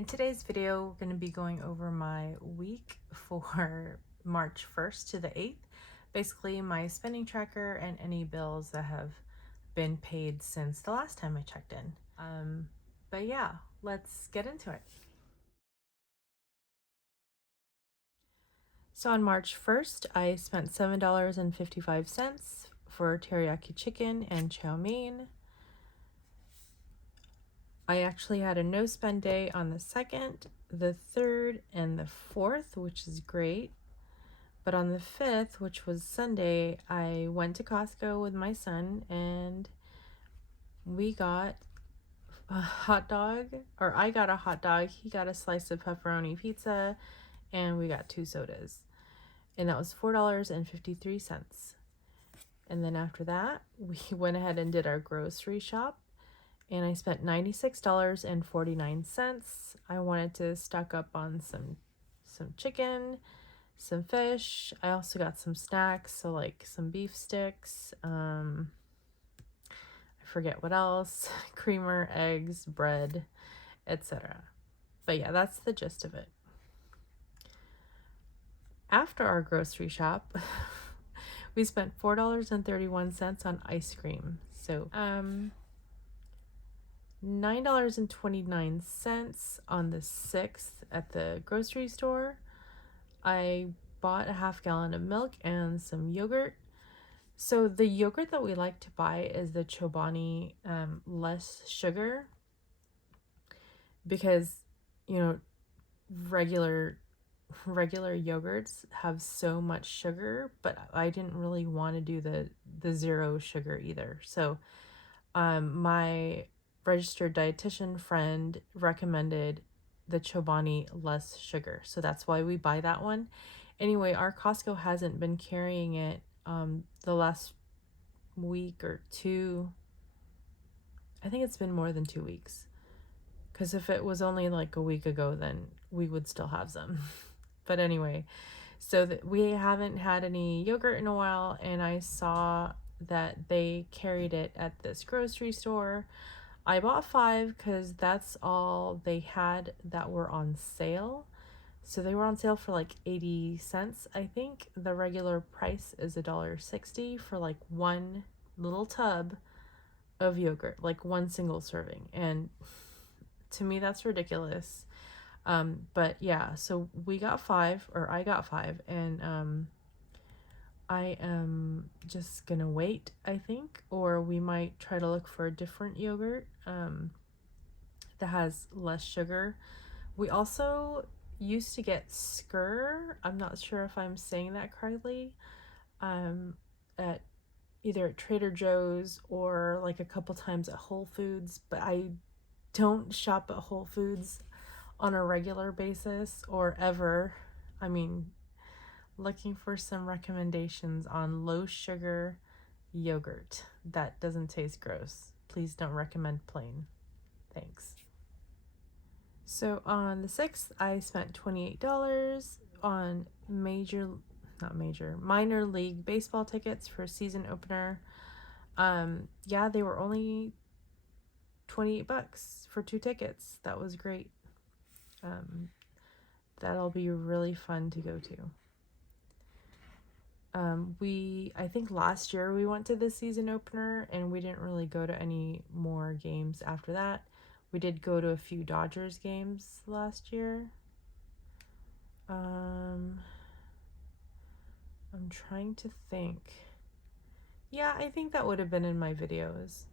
In today's video, we're going to be going over my week for March 1st to the 8th. Basically, my spending tracker and any bills that have been paid since the last time I checked in. But yeah, let's get into it. So on March 1st, I spent $7.55 for teriyaki chicken and chow mein. I actually had a no spend day on the 2nd, the 3rd, and the 4th, which is great. But on the 5th, which was Sunday, I went to Costco with my son and we got a hot dog, or I got a hot dog, he got a slice of pepperoni pizza, and we got 2 sodas. And that was $4.53. And then after that, we went ahead and did our grocery shop. And I spent $96.49. I wanted to stock up on some chicken, some fish. I also got some snacks, so like some beef sticks. I forget what else. Creamer, eggs, bread, etc. But yeah, that's the gist of it. After our grocery shop, we spent $4.31 on ice cream. So, $9.29 on the 6th at the grocery store. I bought a half gallon of milk and some yogurt. So the yogurt that we like to buy is the Chobani less sugar, because regular yogurts have so much sugar, but I didn't really want to do the zero sugar either. So my registered dietitian friend recommended the Chobani less sugar, so that's why we buy that one. Anyway, our Costco hasn't been carrying it the last week or two. I think it's been more than 2 weeks, because if it was only like a week ago, then we would still have some. But anyway, so we haven't had any yogurt in a while, and I saw that they carried it at this grocery store. I bought 5 because that's all they had that were on sale. So they were on sale for like 80 cents, I think. The regular price is $1.60 for like one little tub of yogurt, like one single serving. And to me, that's ridiculous. But yeah, so we got 5, or I got 5, and I am just gonna wait, I think, or we might try to look for a different yogurt that has less sugar. We also used to get Skyr, I'm not sure if I'm saying that correctly, at either at Trader Joe's or like a couple times at Whole Foods, but I don't shop at Whole Foods on a regular basis or ever. I mean, looking for some recommendations on low sugar yogurt that doesn't taste gross. Please don't recommend plain. Thanks. So on the 6th, I spent $28 on minor league baseball tickets for season opener. Yeah, they were only $28 for 2 tickets. That was great. That'll be really fun to go to. I think last year we went to the season opener and we didn't really go to any more games after that. We did go to a few Dodgers games last year. I'm trying to think. Yeah, I think that would have been in my videos.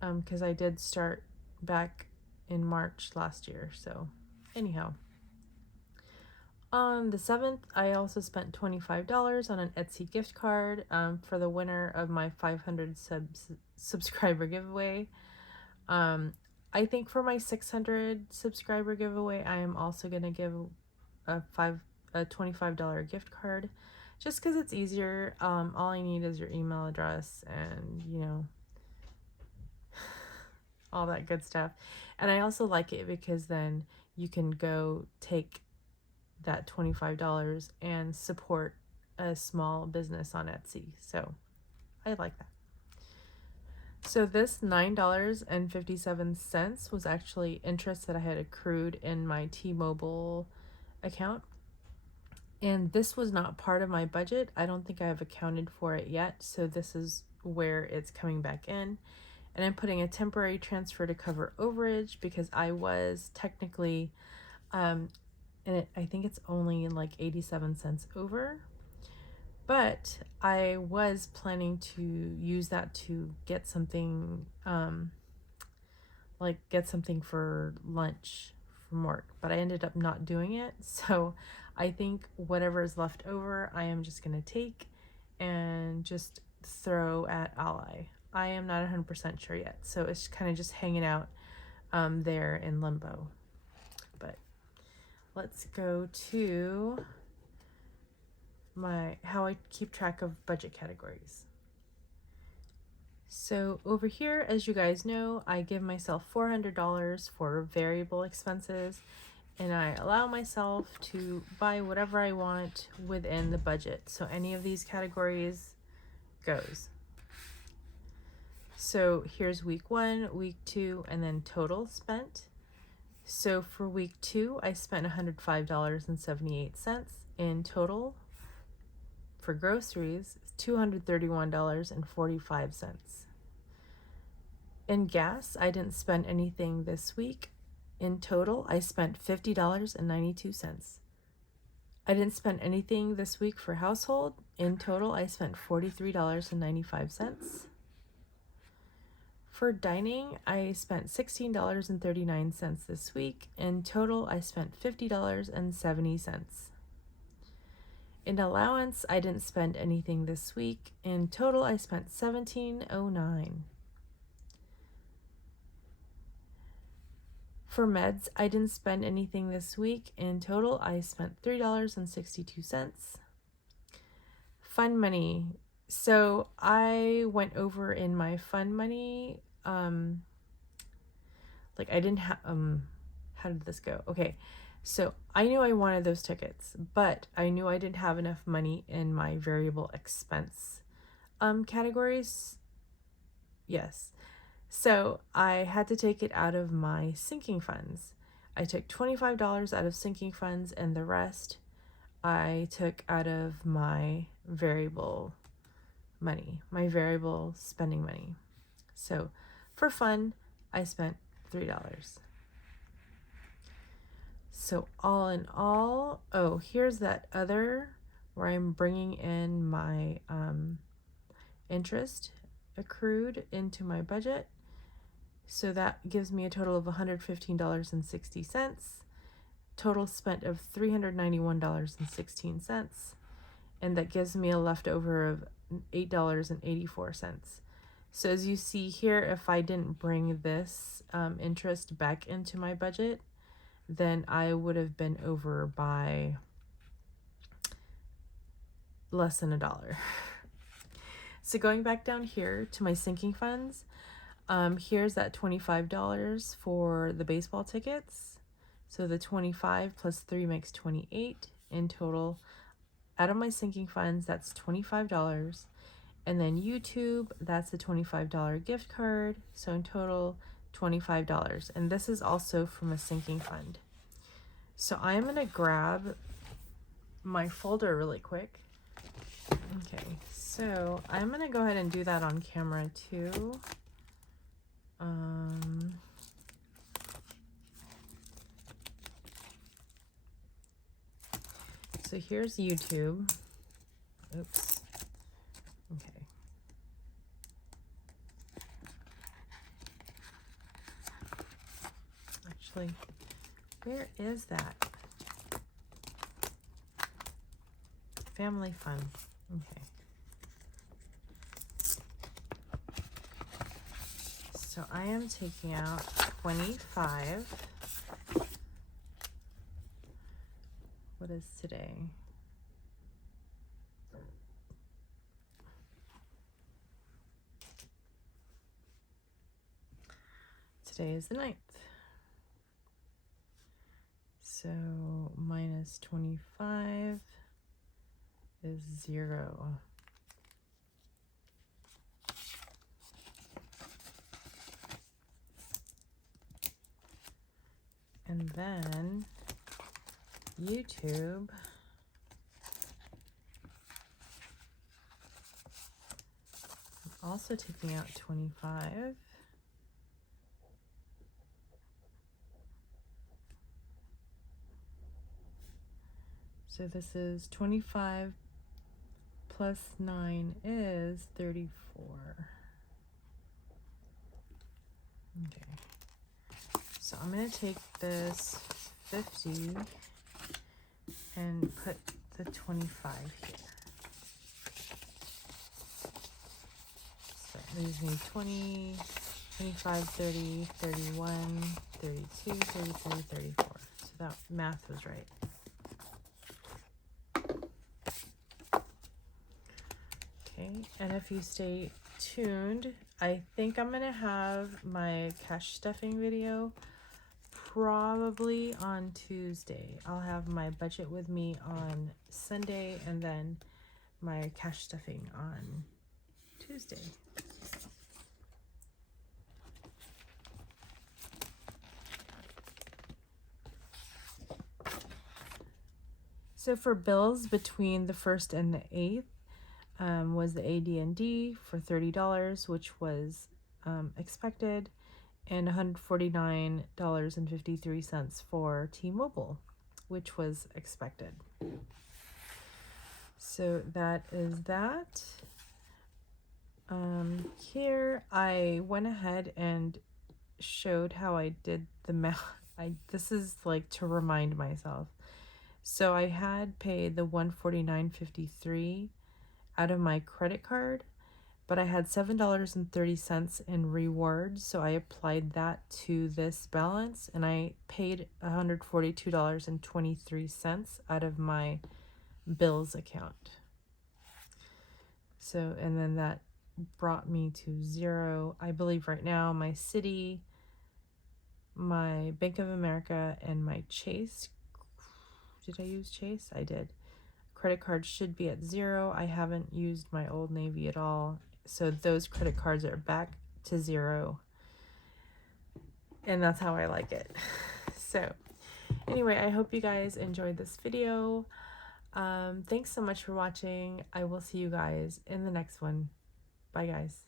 Because I did start back in March last year. So anyhow. On the 7th, I also spent $25 on an Etsy gift card for the winner of my 500 subscriber giveaway. I think for my 600 subscriber giveaway, I am also going to give a $25 gift card, just because it's easier. All I need is your email address and, all that good stuff. And I also like it because then you can go take that $25 and support a small business on Etsy. So I like that. So this $9.57 was actually interest that I had accrued in my T-Mobile account. And this was not part of my budget. I don't think I have accounted for it yet. So this is where it's coming back in. And I'm putting a temporary transfer to cover overage because I was technically, and I think it's only like 87 cents over. But I was planning to use that to get something, like get something for lunch from work, but I ended up not doing it. So I think whatever is left over, I am just going to take and just throw at Ally. I am not 100% sure yet. So it's kind of just hanging out there in limbo. But let's go to how I keep track of budget categories. So over here, as you guys know, I give myself $400 for variable expenses, and I allow myself to buy whatever I want within the budget. So any of these categories goes. So here's week 1, week 2, and then total spent. So for week 2, I spent $105.78 in total. For groceries, $231.45. In gas, I didn't spend anything this week. In total, I spent $50.92. I didn't spend anything this week for household. In total, I spent $43.95. For dining, I spent $16.39 this week. In total, I spent $50.70. In allowance, I didn't spend anything this week. In total, I spent $17.09. For meds, I didn't spend anything this week. In total, I spent $3.62. Fund money. So I went over in my fund money. Like I didn't have, how did this go? Okay. So I knew I wanted those tickets, but I knew I didn't have enough money in my variable expense categories. Yes. So I had to take it out of my sinking funds. I took $25 out of sinking funds, and the rest I took out of my variable money, my variable spending money. So for fun, I spent $3. So all in all, oh, here's that other where I'm bringing in my interest accrued into my budget. So that gives me a total of $115.60, total spent of $391.16, and that gives me a leftover of $8.84. So as you see here, if I didn't bring this interest back into my budget, then I would have been over by less than $1. So going back down here to my sinking funds, here's that $25 for the baseball tickets. So the 25 plus 3 makes 28 in total. Out of my sinking funds, that's $25. And then YouTube, that's a $25 gift card. So in total, $25. And this is also from a sinking fund. So I'm going to grab my folder really quick. Okay, so I'm going to go ahead and do that on camera too. So here's YouTube. Oops. Okay. Actually, where is that? Family fun. Okay. So I am taking out 25. What is today? Today is the 9th. So minus 25 is 0. And then YouTube. Also taking out 25. So this is 25 plus 9 is 34. Okay. So I'm going to take this 50 and put the 25 here. So it leaves me 20, 25, 30, 31, 32, 33, 34. So that math was right. Okay, and if you stay tuned, I think I'm gonna have my cash stuffing video probably on Tuesday. I'll have my budget with me on Sunday and then my cash stuffing on Tuesday. So for bills between the 1st and the 8th, was the AD&D for $30, which was expected, and $149.53 for T-Mobile, which was expected. So that is that. Here I went ahead and showed how I did the math. This is like to remind myself. So I had paid the $149.53 out of my credit card, but I had $7.30 in rewards, so I applied that to this balance, and I paid $142.23 out of my bills account. So, and then that brought me to zero. I believe right now my Citi, my Bank of America, and my Chase. Did I use Chase? I did. Credit cards should be at zero. I haven't used my Old Navy at all, so those credit cards are back to zero, and that's how I like it. So anyway, I hope you guys enjoyed this video. Thanks so much for watching. I will see you guys in the next one. Bye guys.